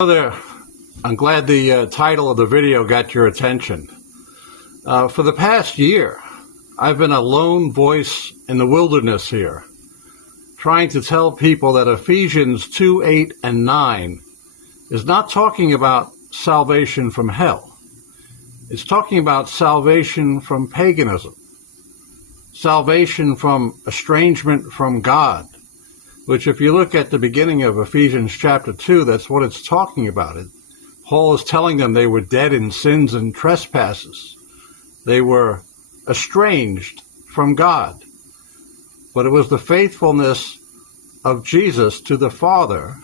Hello there. I'm glad the title of the video got your attention. For the past year, I've been a lone voice in the wilderness here, trying to tell people that Ephesians 2, 8, and 9 is not talking about salvation from hell. It's talking about salvation from paganism, salvation from estrangement from God, which if you look at the beginning of Ephesians chapter 2, that's what it's talking about. Paul is telling them they were dead in sins and trespasses. They were estranged from God. But it was the faithfulness of Jesus to the Father.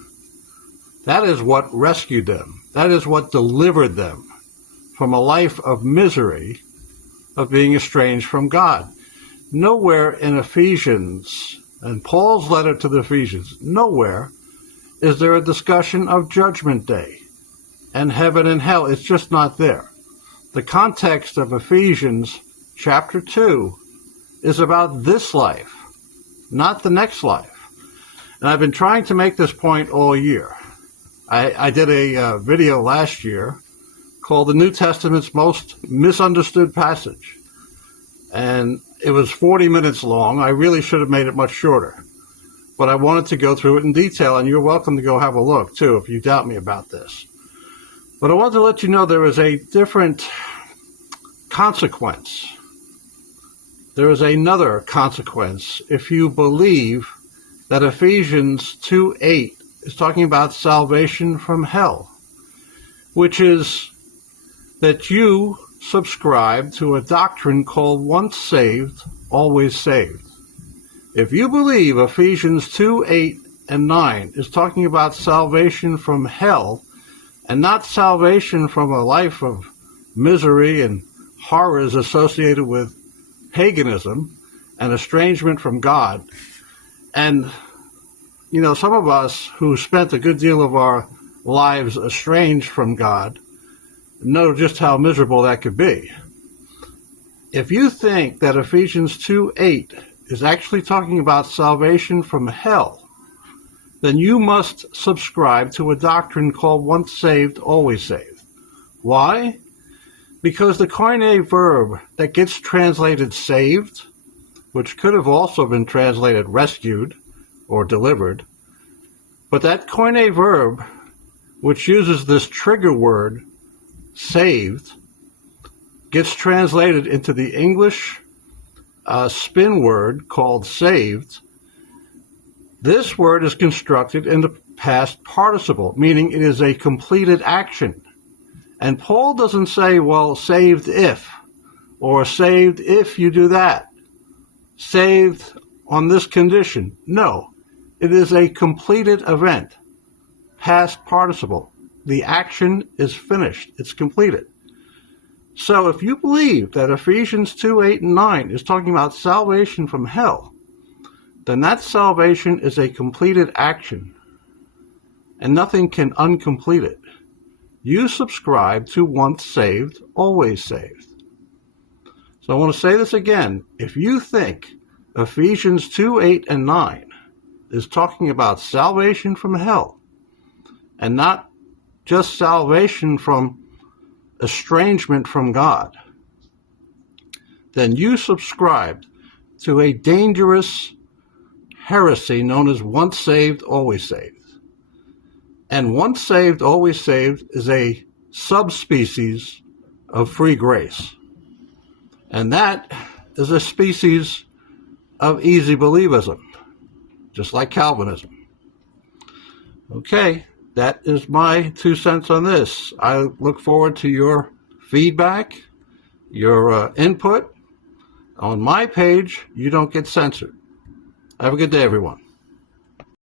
That is what rescued them. That is what delivered them from a life of misery, of being estranged from God. Nowhere in Ephesians and Paul's letter to the Ephesians, nowhere is there a discussion of Judgment Day and heaven and hell. It's just not there. The context of Ephesians chapter 2 is about this life, not the next life. And I've been trying to make this point all year. I did a video last year called The New Testament's Most Misunderstood Passage. And it was 40 minutes long. I really should have made it much shorter. But I wanted to go through it in detail, and you're welcome to go have a look, too, if you doubt me about this. But I wanted to let you know there is a different consequence. There is another consequence if you believe that Ephesians 2:8 is talking about salvation from hell, which is that you subscribe to a doctrine called once saved, always saved. If you believe Ephesians 2, 8, and 9 is talking about salvation from hell and not salvation from a life of misery and horrors associated with paganism and estrangement from God, and some of us who spent a good deal of our lives estranged from God know just how miserable that could be. If you think that Ephesians 2:8 is actually talking about salvation from hell, then you must subscribe to a doctrine called once saved, always saved. Why? Because the Koine verb that gets translated saved, which could have also been translated rescued or delivered, but that Koine verb, which uses this trigger word, saved, gets translated into the English spin word called saved. This word is constructed in the past participle, meaning it is a completed action. And Paul doesn't say, well, saved if, or saved if you do that, saved on this condition. No, it is a completed event, past participle. The action is finished. It's completed. So if you believe that Ephesians 2, 8, and 9 is talking about salvation from hell, then that salvation is a completed action, and nothing can uncomplete it. You subscribe to once saved, always saved. So I want to say this again. If you think Ephesians 2, 8, and 9 is talking about salvation from hell, and not just salvation from estrangement from God, then you subscribed to a dangerous heresy known as once saved, always saved. And once saved, always saved is a subspecies of free grace. And that is a species of easy believism, just like Calvinism. Okay. That is my 2 cents on this. I look forward to your feedback, your input. On my page, you don't get censored. Have a good day, everyone.